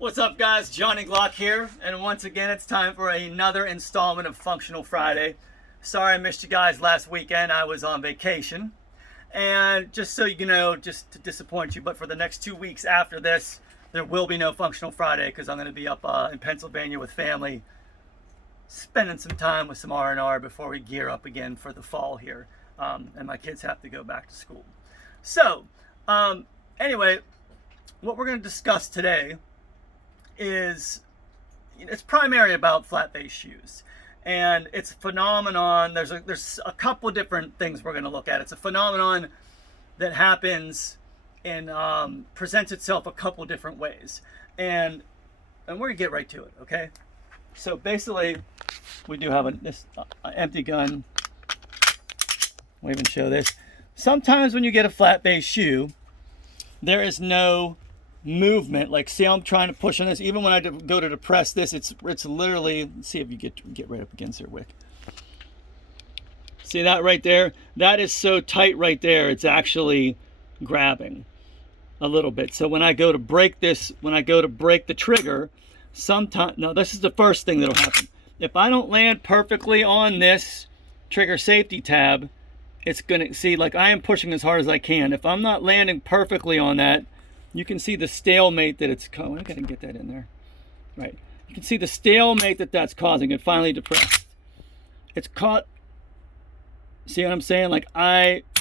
What's up, guys? Johnny Glock here, and once again it's time for another installment of Functional Friday. Sorry I missed you guys last weekend. I was on vacation, and just so you know, just to disappoint you, but for the next 2 weeks after this, there will be no Functional Friday because I'm going to be up in Pennsylvania with family, spending some time with some R&R before we gear up again for the fall here, and my kids have to go back to school. So, anyway, what we're going to discuss today is, it's primarily about flat base shoes, and it's a phenomenon. There's a couple different things we're going to look at. It's a phenomenon that happens and presents itself a couple different ways, and we're going to get right to it. Okay, so basically we do have this empty gun. We'll even show this. Sometimes when you get a flat base shoe, there is no movement. Like, see how I'm trying to push on this? Even when I go to depress this, it's literally, let's see if you get right up against it, Wick. See that right there? That is so tight right there, it's actually grabbing a little bit. So when I go to break this, when I go to break the trigger, sometimes, no, this is the first thing that'll happen. If I don't land perfectly on this trigger safety tab, it's gonna, see, like, I am pushing as hard as I can. If I'm not landing perfectly on that, you can see the stalemate that it's causing. I gotta get that in there. Right. You can see the stalemate that's causing it. Finally depressed. It's caught. See what I'm saying? Like,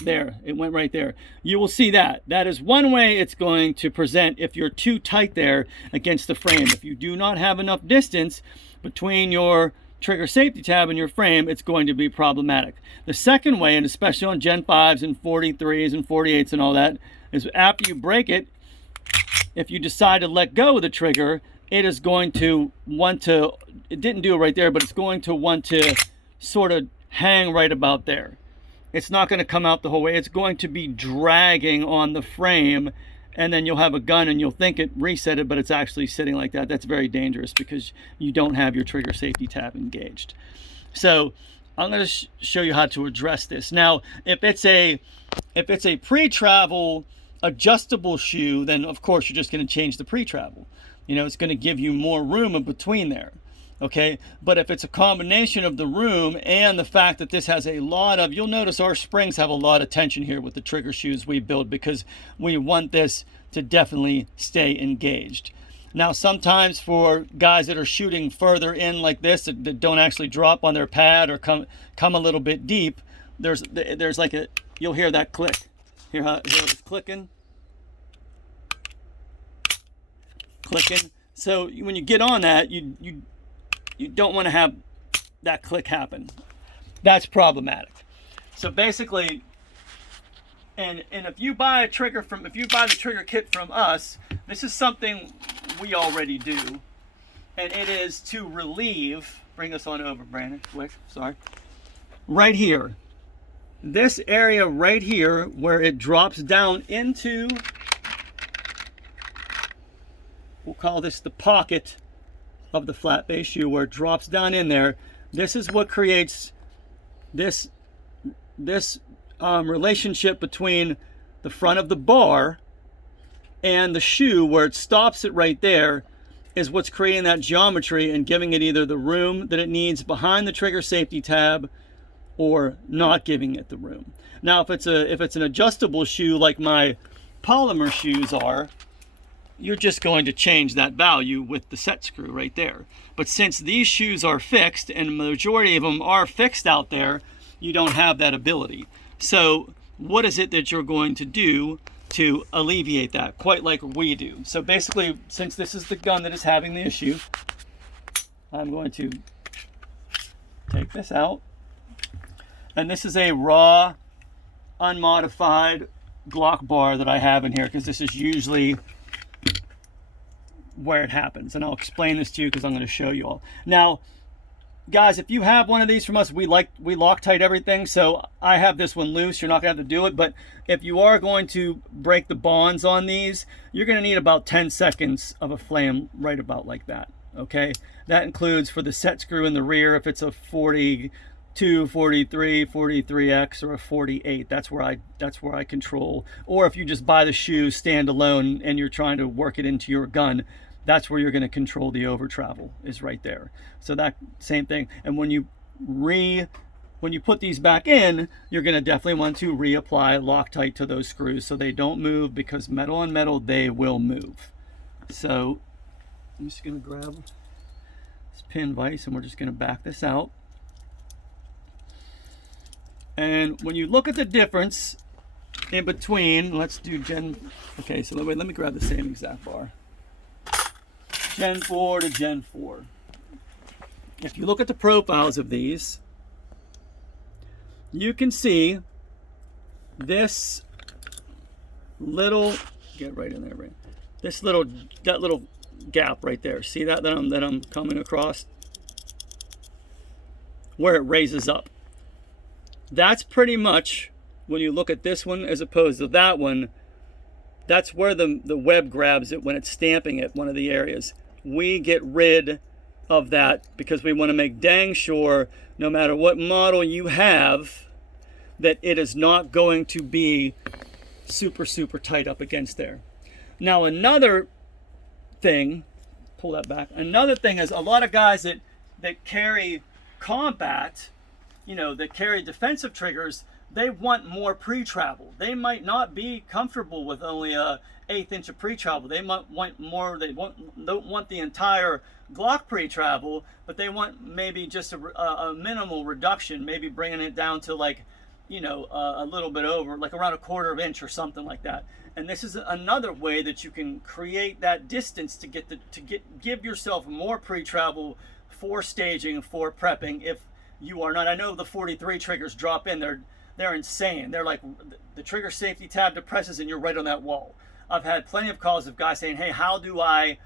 there, it went right there. You will see that. That is one way it's going to present if you're too tight there against the frame. If you do not have enough distance between your trigger safety tab and your frame, it's going to be problematic. The second way, and especially on Gen 5s and 43s and 48s and all that, is after you break it, if you decide to let go of the trigger, it is going to want to, it didn't do it right there, but it's going to want to sort of hang right about there. It's not going to come out the whole way. It's going to be dragging on the frame, and then you'll have a gun and you'll think it reset it, but it's actually sitting like that. That's very dangerous because you don't have your trigger safety tab engaged. So I'm going to show you how to address this. Now, if it's a pre-travel adjustable shoe, then of course you're just going to change the pre-travel. You know, it's going to give you more room in between there. Okay, but if it's a combination of the room and the fact that this has a lot of, you'll notice our springs have a lot of tension here with the trigger shoes we build because we want this to definitely stay engaged. Now, sometimes for guys that are shooting further in like this, that don't actually drop on their pad or come a little bit deep, there's like a, you'll hear that click. Hear it's clicking. Clicking. So when you get on that, you don't want to have that click happen. That's problematic. So basically, and if you buy the trigger kit from us, this is something we already do, and it is to relieve, bring this on over, Brandon, quick, sorry. Right here. This area right here where it drops down into, we'll call this the pocket of the flat base shoe, where it drops down in there. This is what creates this relationship between the front of the bar and the shoe, where it stops it right there, is what's creating that geometry and giving it either the room that it needs behind the trigger safety tab or not giving it the room. Now, if it's an adjustable shoe like my polymer shoes are, you're just going to change that value with the set screw right there. But since these shoes are fixed, and the majority of them are fixed out there, you don't have that ability. So what is it that you're going to do to alleviate that, quite like we do? So basically, since this is the gun that is having the issue, I'm going to take this out. And this is a raw, unmodified Glock bar that I have in here, because this is usually where it happens. And I'll explain this to you because I'm going to show you all. Now, guys, if you have one of these from us, we Loctite everything, so I have this one loose. You're not going to have to do it, but if you are going to break the bonds on these, you're going to need about 10 seconds of a flame right about like that. Okay, that includes for the set screw in the rear, if it's a 42, 43, 43X, or a 48. That's where I control. Or if you just buy the shoe stand alone and you're trying to work it into your gun, that's where you're going to control the over travel, is right there. So that same thing. And when you put these back in, you're going to definitely want to reapply Loctite to those screws so they don't move, because metal on metal, they will move. So I'm just going to grab this pin vise and we're just going to back this out. And when you look at the difference in between, let's do okay, so let me grab the same exact bar. Gen 4 to Gen 4. If you look at the profiles of these, you can see this little, get right in there, right? That little gap right there. See that I'm coming across? Where it raises up. That's pretty much, when you look at this one as opposed to that one, that's where the web grabs it when it's stamping at one of the areas. We get rid of that because we want to make dang sure, no matter what model you have, that it is not going to be super, super tight up against there. Now another thing, pull that back, another thing is a lot of guys that carry combat, that carry defensive triggers, they want more pre-travel. They might not be comfortable with only a 1/8 inch of pre-travel. They might want more. They don't want the entire Glock pre-travel, but they want maybe just a minimal reduction, maybe bringing it down to like, a little bit over, like around 1/4 inch or something like that. And this is another way that you can create that distance to give yourself more pre-travel for staging, for prepping. If you are not, I know the 43 triggers drop in, they're insane. They're like, the trigger safety tab depresses and you're right on that wall. I've had plenty of calls of guys saying, hey, how do I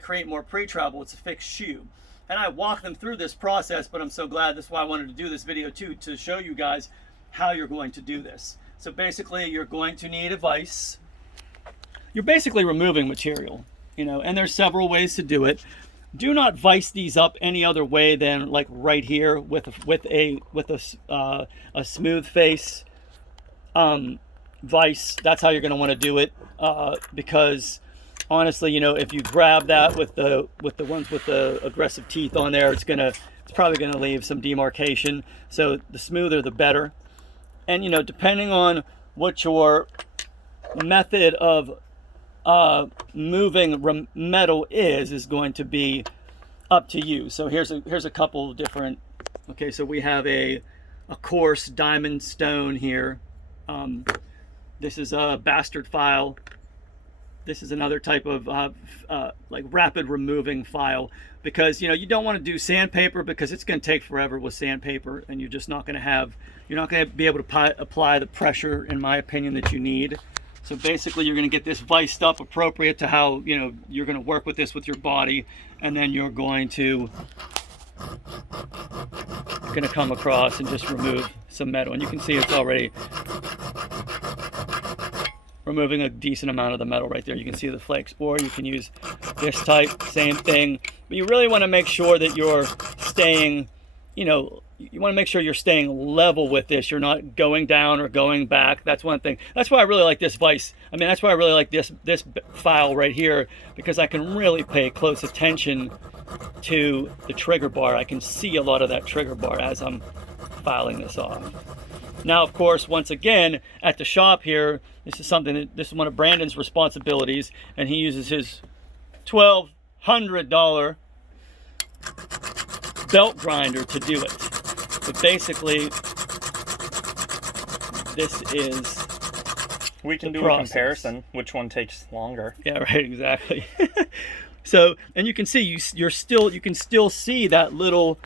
create more pre-travel? It's a fixed shoe. And I walk them through this process, but I'm so glad, that's why I wanted to do this video too, to show you guys how you're going to do this. So basically you're going to need a vise. You're basically removing material, and there's several ways to do it. Do not vise these up any other way than like right here with a smooth face vise. That's how you're going to want to do it, because honestly, if you grab that with the ones with the aggressive teeth on there, it's probably gonna leave some demarcation. So the smoother the better. And depending on what your method of moving metal is going to be up to you. So here's a couple different. Okay, so we have a coarse diamond stone here. This is a bastard file. This is another type of like rapid removing file, because you don't want to do sandpaper, because it's going to take forever with sandpaper, and you're not going to be able to apply the pressure, in my opinion, that you need. So basically you're going to get this viced up appropriate to how you're going to work with this with your body, and then you're going to come across and just remove some metal, and you can see it's already removing a decent amount of the metal right there. You can see the flakes, or you can use this type, same thing. But you really want to make sure that you're staying, you want to make sure you're staying level with this. You're not going down or going back. That's one thing. That's why I really like this vise. That's why I really like this file right here, because I can really pay close attention to the trigger bar. I can see a lot of that trigger bar as I'm filing this off. Now, of course, once again, at the shop here, this is one of Brandon's responsibilities, and he uses his $1,200 belt grinder to do it. But basically, this is we can do process. A comparison. Which one takes longer? Yeah, right, exactly. So, and you can see you can still see that little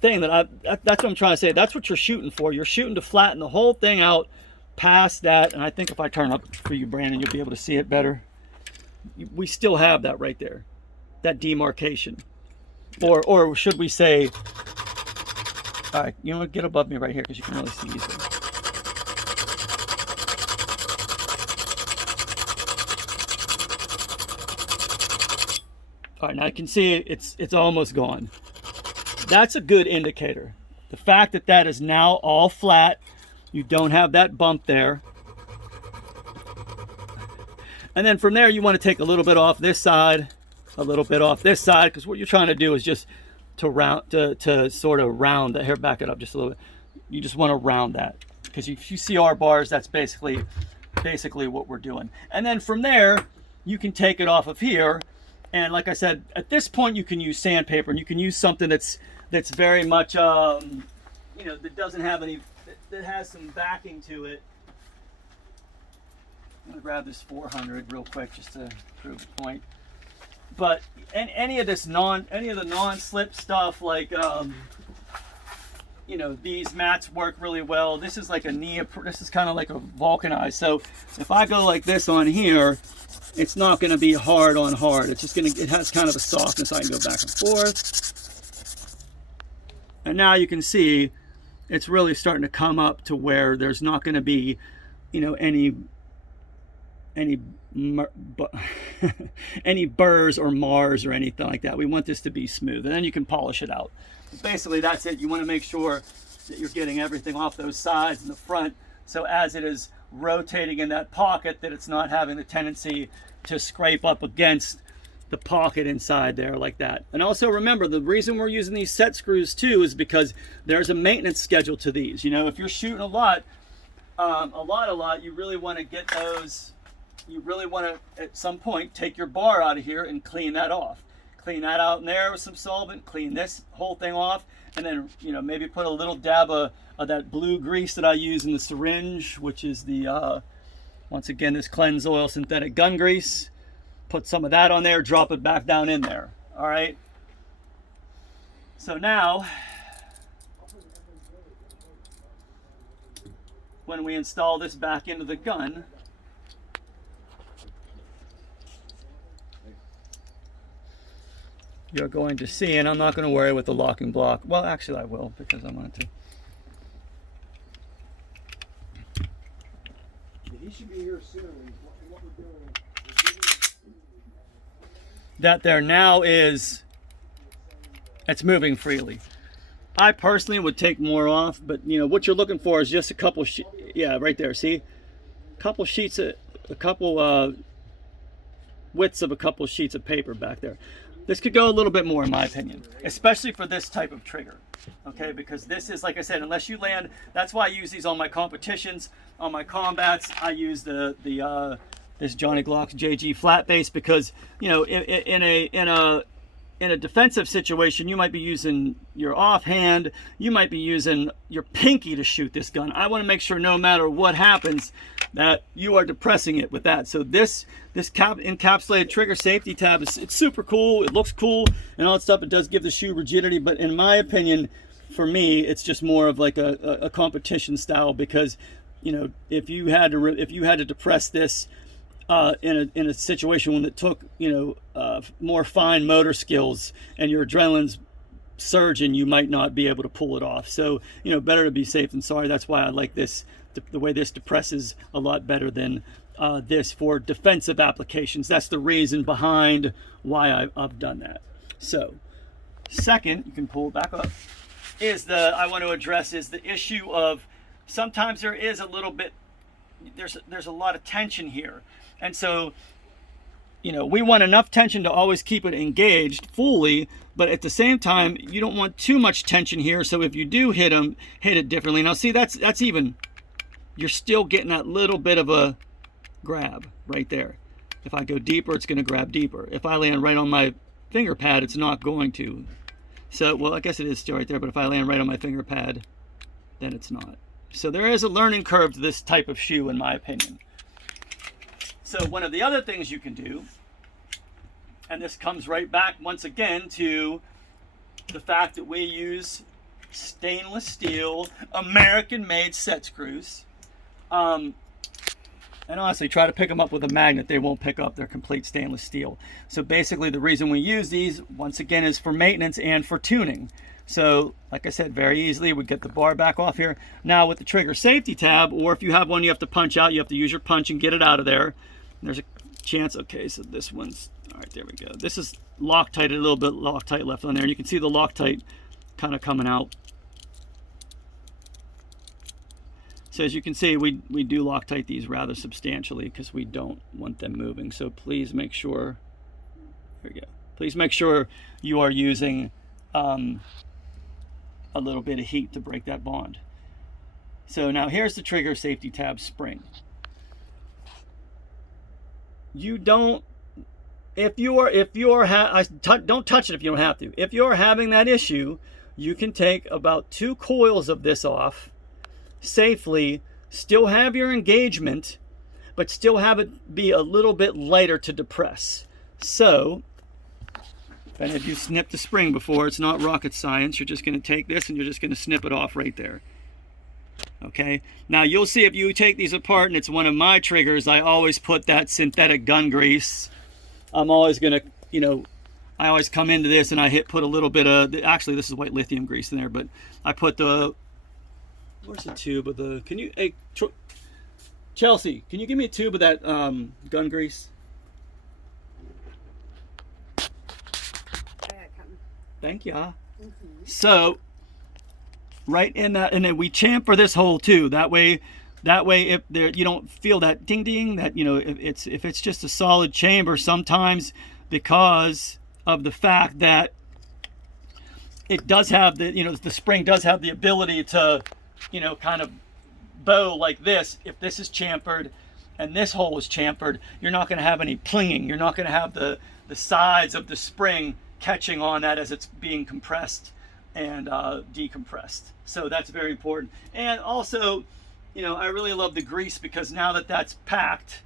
thing that's what I'm trying to say. That's what you're shooting for. You're shooting to flatten the whole thing out past that. And I think if I turn up for you, Brandon, you'll be able to see it better. We still have that right there, that demarcation, or should we say, all right, get above me right here, because you can really see easily. All right, now I can see it's almost gone. That's a good indicator. The fact that is now all flat, you don't have that bump there. And then from there, you want to take a little bit off this side, a little bit off this side, because what you're trying to do is just to sort of round that. Here, back it up just a little bit. You just want to round that, because if you see our bars, that's basically what we're doing. And then from there, you can take it off of here. And like I said, at this point, you can use sandpaper, and you can use something that's very much, you know, that doesn't have any, that has some backing to it. I'm gonna grab this 400 real quick just to prove the point. But any of the non-slip stuff, like you know, these mats work really well. This is like this is kind of like a vulcanized. So if I go like this on here, it's not going to be hard on hard. It's just it has kind of a softness. I can go back and forth. And now you can see it's really starting to come up to where there's not going to be, you know, any burrs or mars or anything like that. We want this to be smooth, and then you can polish it out. Basically, that's it. You want to make sure that you're getting everything off those sides and the front, so as it is rotating in that pocket, that it's not having the tendency to scrape up against the pocket inside there like that. And also remember, the reason we're using these set screws too is because there's a maintenance schedule to these. You know, if you're shooting a lot, you really want to get those. You really want to, at some point, take your bar out of here and clean that off. Clean that out in there with some solvent, clean this whole thing off, and then, you know, maybe put a little dab of that blue grease that I use in the syringe, which is the, once again, this Cleanse Oil synthetic gun grease. Put some of that on there, drop it back down in there, all right? So now, when we install this back into the gun, you're going to see, and I'm not going to worry with the locking block. Well, actually I will, because I wanted to. He should be here soon. What we're doing. That there now is, it's moving freely. I personally would take more off, but you know what you're looking for is just a couple, yeah, right there. See, a couple sheets, a couple widths of a couple sheets of paper back there. This could go a little bit more, in my opinion, especially for this type of trigger, okay? Because this is, like I said, unless you land, that's why I use these on my competitions, on my combats. I use this Johnny Glock's JG flat base, because, you know, in a defensive situation, you might be using your offhand, you might be using your pinky to shoot this gun. I want to make sure no matter what happens that you are depressing it with that. So this encapsulated trigger safety tab it's super cool. It looks cool and all that stuff. It does give the shoe rigidity, but in my opinion, for me, it's just more of like a competition style, because, you know, if you had to depress this in a situation that took, you know, more fine motor skills and your adrenaline's surging, you might not be able to pull it off. So, you know, better to be safe than sorry. That's why I like this, the way this depresses a lot better than this for defensive applications. That's the reason behind why I've done that. So, second, you can pull it back up, I want to address is the issue of sometimes there is a little bit, there's a lot of tension here. And so, you know, we want enough tension to always keep it engaged fully, but at the same time, you don't want too much tension here. So if you do hit it differently. Now see, that's even, you're still getting that little bit of a grab right there. If I go deeper, it's going to grab deeper. If I land right on my finger pad, it's not going to. So, well, I guess it is still right there, but if I land right on my finger pad, then it's not. So there is a learning curve to this type of shoe, in my opinion. So one of the other things you can do, and this comes right back once again to the fact that we use stainless steel, American-made set screws. And honestly, try to pick them up with a magnet. They won't pick up. They're complete stainless steel. So basically the reason we use these, once again, is for maintenance and for tuning. So, like I said, very easily we get the bar back off here. Now with the trigger safety tab, or if you have one you have to punch out, you have to use your punch and get it out of there. There's a chance, okay, so this one's, all right, there we go. This is Loctite, a little bit Loctite left on there. And you can see the Loctite kind of coming out. So as you can see, we do Loctite these rather substantially because we don't want them moving. So please make sure, here we go. Please make sure you are using a little bit of heat to break that bond. So now here's the trigger safety tab spring. You don't, don't touch it if you don't have to. If you're having that issue, you can take about 2 coils of this off safely, still have your engagement, but still have it be a little bit lighter to depress. So, if any of you snipped the spring before, it's not rocket science. You're just going to take this and you're just going to snip it off right there. Okay, now you'll see if you take these apart, and it's one of my triggers, I always put that synthetic gun grease. I'm always going to, you know, I always come into this and I put a little bit of, actually this is white lithium grease in there, but I put the, where's the tube of the, can you, hey, Chelsea, can you give me a tube of that gun grease? Thank you. So, right in that, and then we chamfer this hole too. That way if there, you don't feel that ding ding, that, you know, if it's just a solid chamber, sometimes because of the fact that it does have the, you know, the spring does have the ability to, you know, kind of bow like this. If this is chamfered and this hole is chamfered, you're not going to have any plinging. You're not going to have the sides of the spring catching on that as it's being compressed and decompressed. So that's very important. And also, you know, I really love the grease because now that that's packed,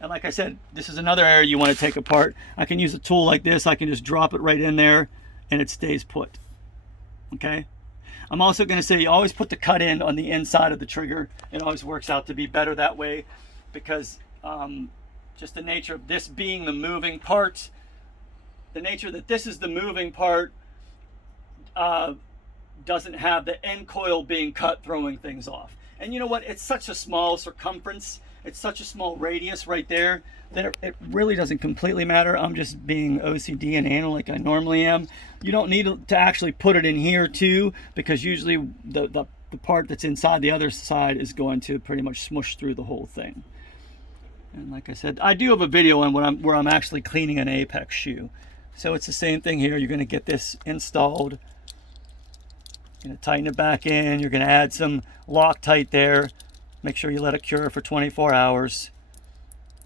and like I said, this is another area you want to take apart. I can use a tool like this. I can just drop it right in there and it stays put. Okay. I'm also going to say you always put the cut in on the inside of the trigger. It always works out to be better that way because just the nature of this being the moving part, the nature that this is the moving part doesn't have the end coil being cut, throwing things off. And you know what? It's such a small circumference. It's such a small radius right there that it really doesn't completely matter. I'm just being OCD and anal like I normally am. You don't need to actually put it in here too, because usually the part that's inside the other side is going to pretty much smush through the whole thing. And like I said, I do have a video on where I'm actually cleaning an Apex shoe. So it's the same thing here. You're going to get this installed. You're going to tighten it back in. You're going to add some Loctite there. Make sure you let it cure for 24 hours.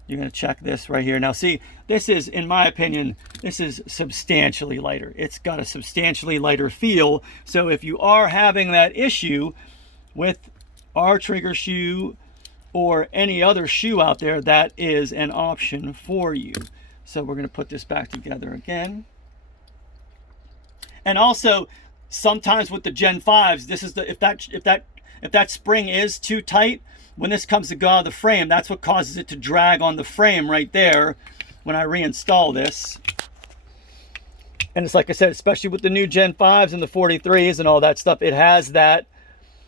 You're going to check this right here. Now see, this is, in my opinion, this is substantially lighter. It's got a substantially lighter feel. So if you are having that issue with our trigger shoe or any other shoe out there, that is an option for you. So we're going to put this back together again. And also, sometimes with the Gen 5s, this is the, if that spring is too tight, when this comes to go out of the frame, that's what causes it to drag on the frame right there when I reinstall this. And it's like I said, especially with the new Gen 5s and the 43s and all that stuff, it has that,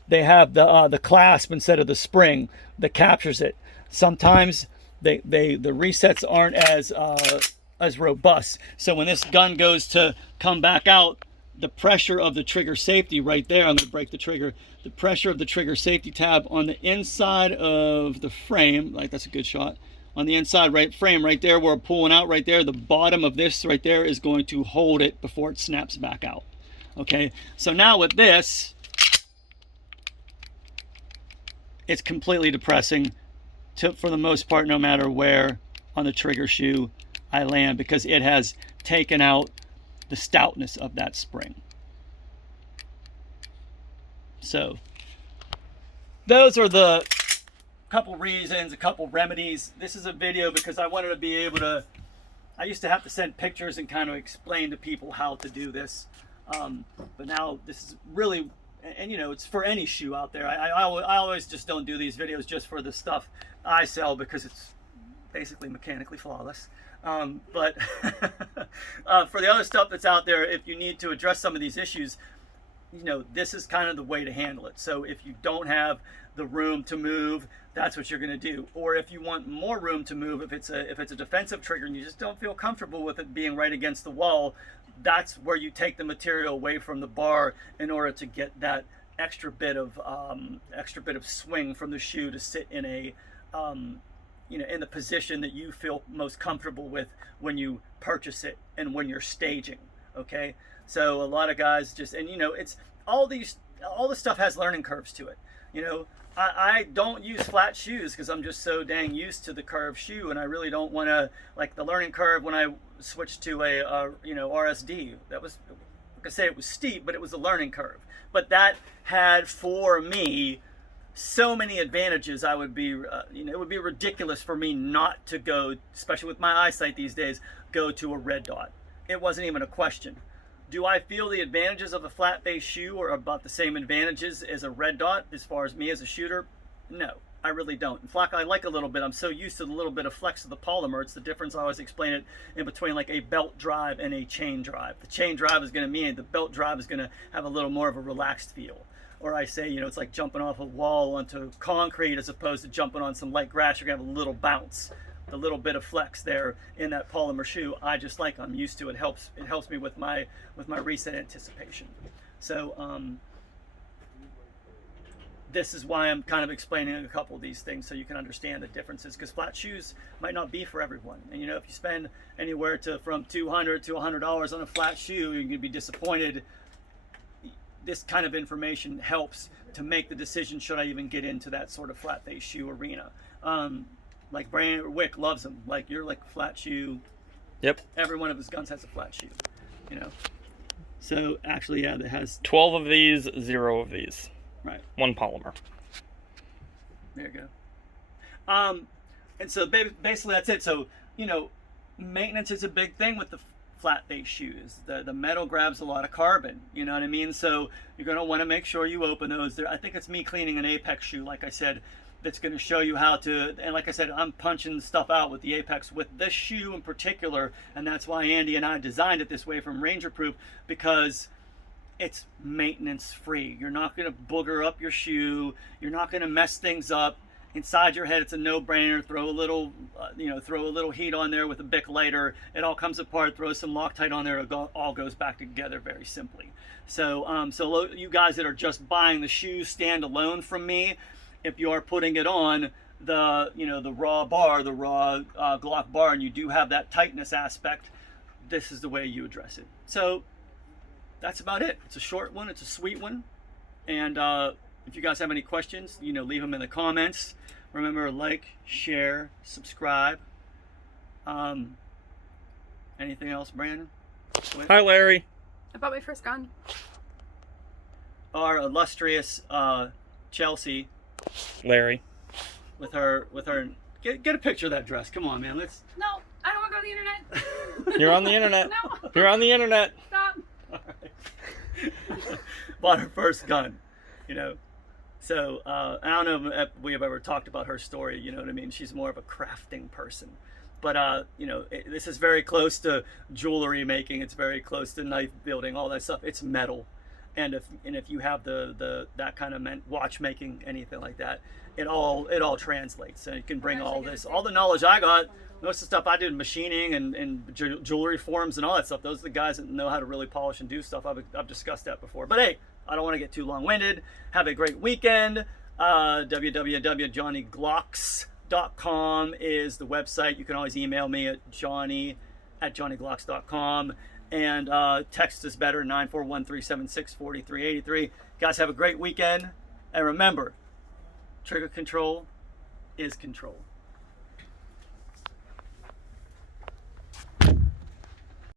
they have the clasp instead of the spring that captures it. Sometimes the resets aren't as robust. So when this gun goes to come back out, the pressure of the trigger safety right there, I'm going to break the trigger, the pressure of the trigger safety tab on the inside of the frame, like that's a good shot, on the inside right frame right there where we're pulling out right there, the bottom of this right there is going to hold it before it snaps back out. Okay, so now with this, it's completely depressing for the most part, no matter where on the trigger shoe I land, because it has taken out the stoutness of that spring. So those are the couple reasons, a couple remedies. This is a video because I wanted to be able to, I used to have to send pictures and kind of explain to people how to do this, but now this is really, and you know, it's for any shoe out there. I always just don't do these videos just for the stuff I sell because it's basically mechanically flawless. But for the other stuff that's out there, if you need to address some of these issues, you know, this is kind of the way to handle it. So if you don't have the room to move, that's what you're going to do. Or if you want more room to move, if it's a defensive trigger and you just don't feel comfortable with it being right against the wall, that's where you take the material away from the bar in order to get that extra bit of swing from the shoe to sit in a in the position that you feel most comfortable with when you purchase it and when you're staging. Okay, so a lot of guys just, and it's all this stuff has learning curves to it. I don't use flat shoes because I'm just so dang used to the curved shoe, and I really don't want to, like, the learning curve when I switched to a RSD. That was, like I say, it was steep, but it was a learning curve. But that had for me so many advantages. I would be, it would be ridiculous for me not to go, especially with my eyesight these days, go to a red dot. It wasn't even a question. Do I feel the advantages of a flat base shoe are about the same advantages as a red dot as far as me as a shooter? No, I really don't. In fact, I like a little bit. I'm so used to the little bit of flex of the polymer. It's the difference. I always explain it in between like a belt drive and a chain drive. The chain drive is going to mean the belt drive is going to have a little more of a relaxed feel. Or I say, it's like jumping off a wall onto concrete as opposed to jumping on some light grass. You're going to have a little bounce. The little bit of flex there in that polymer shoe, I just like. I'm used to it. It helps me with my reset anticipation. So this is why I'm kind of explaining a couple of these things so you can understand the differences, because flat shoes might not be for everyone. And if you spend anywhere from $200 to $100 on a flat shoe, you're going to be disappointed. This kind of information helps to make the decision, should I even get into that sort of flat base shoe arena. Like Brandon Wick loves them. Like, you're like flat shoe. Yep. Every one of his guns has a flat shoe. So actually, yeah, that has 12 of these, 0 of these. Right. 1 polymer. There you go. And so basically that's it. So maintenance is a big thing with the flat base shoes. The metal grabs a lot of carbon. You know what I mean? So you're going to want to make sure you open those. I think it's me cleaning an Apex shoe, like I said, that's going to show you how to, and like I said, I'm punching stuff out with the Apex with this shoe in particular, and that's why Andy and I designed it this way from Ranger Proof, because it's maintenance free. You're not going to booger up your shoe. You're not going to mess things up. Inside your head, it's a no-brainer. Throw a little heat on there with a Bic lighter. It all comes apart. Throw some Loctite on there. It all goes back together very simply. So, you guys that are just buying the shoes stand alone from me, if you are putting it on the raw bar, the raw Glock bar, and you do have that tightness aspect, this is the way you address it. So that's about it. It's a short one. It's a sweet one. And if you guys have any questions, leave them in the comments. Remember, like, share, subscribe. Anything else, Brandon? Hi, Larry. I bought my first gun. Our illustrious Chelsea. Larry. With her get a picture of that dress. Come on, man. Let's. No, I don't want to go to the internet. You're on the internet. No. You're on the internet. Stop. All right. Bought her first gun, So I don't know if we have ever talked about her story. You know what I mean? She's more of a crafting person, but this is very close to jewelry making. It's very close to knife building, all that stuff. It's metal. And if you have that kind of watchmaking, anything like that, it all translates. And you can bring all the knowledge I got, most of the stuff I did, machining and jewelry forms and all that stuff. Those are the guys that know how to really polish and do stuff. I've discussed that before. But hey, I don't want to get too long-winded. Have a great weekend. www.johnnyglocks.com is the website. You can always email me at johnny@johnnyglocks.com. And text is better, 941-376-4383. Guys, have a great weekend. And remember, trigger control is control.